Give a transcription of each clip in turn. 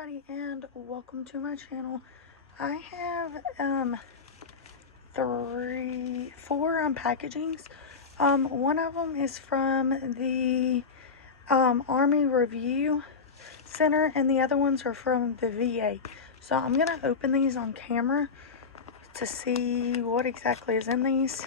everybody, and welcome to my channel. I have four packagings. One of them is from the Army Review Center, and the other ones are from the VA. So I'm gonna open these on camera to see what exactly is in these.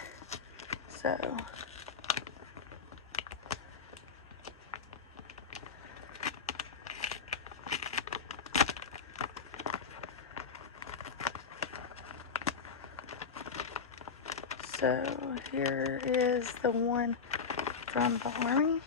So here is the one from the Army.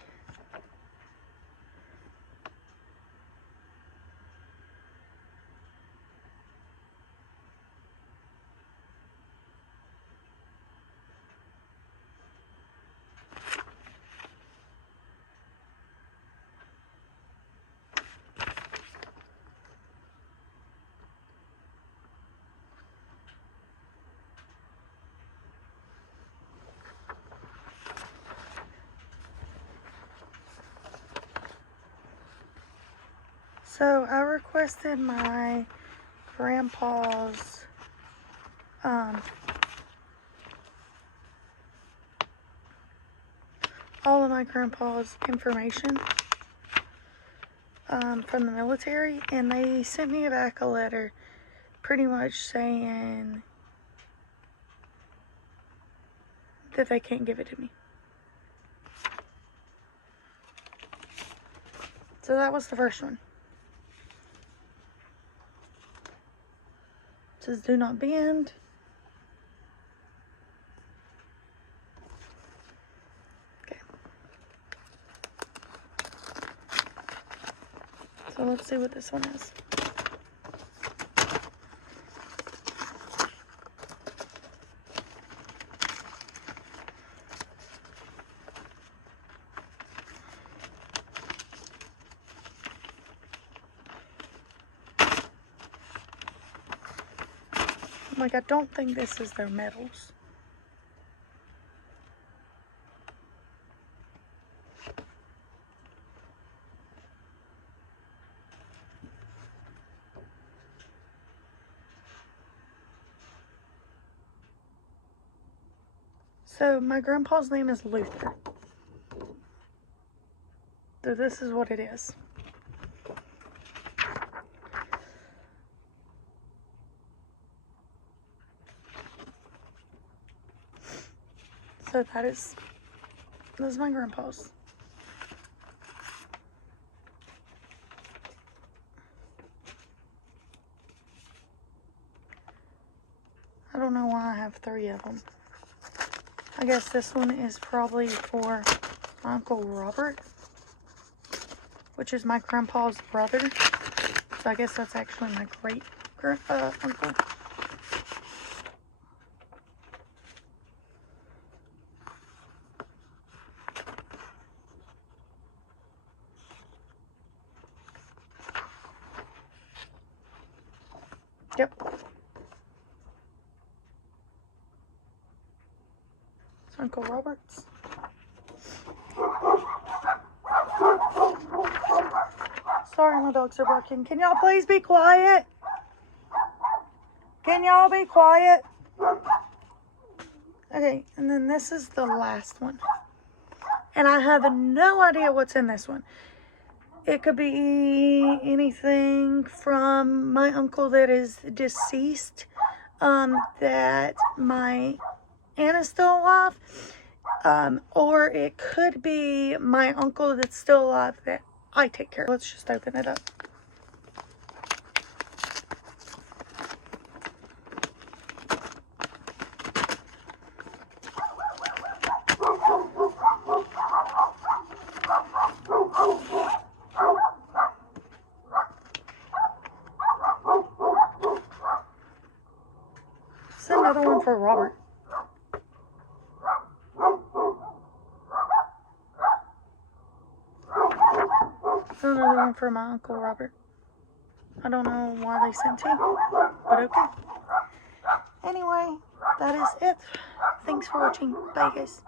So I requested my grandpa's all of my grandpa's information from the military, and they sent me back a letter pretty much saying that they can't give it to me. So that was the first one. It says do not bend. Okay. So let's see what this one is. Like, I don't think this is their medals. So my grandpa's name is Luther. So this is what it is. So this is my grandpa's. I don't know why I have three of them. I guess this one is probably for my Uncle Robert, which is my grandpa's brother. So I guess that's actually my great uncle. Yep. It's Uncle Robert's. Sorry, my dogs are barking. Can y'all please be quiet? Can y'all be quiet? Okay, and then this is the last one. And I have no idea what's in this one. It could be anything from my uncle that is deceased, that my aunt is still alive, or it could be my uncle that's still alive that I take care of. Let's just open it up. It's another one for Robert. It's another one for my Uncle Robert. I don't know why they sent two, but okay. Anyway, that is it. Thanks for watching. Bye, guys.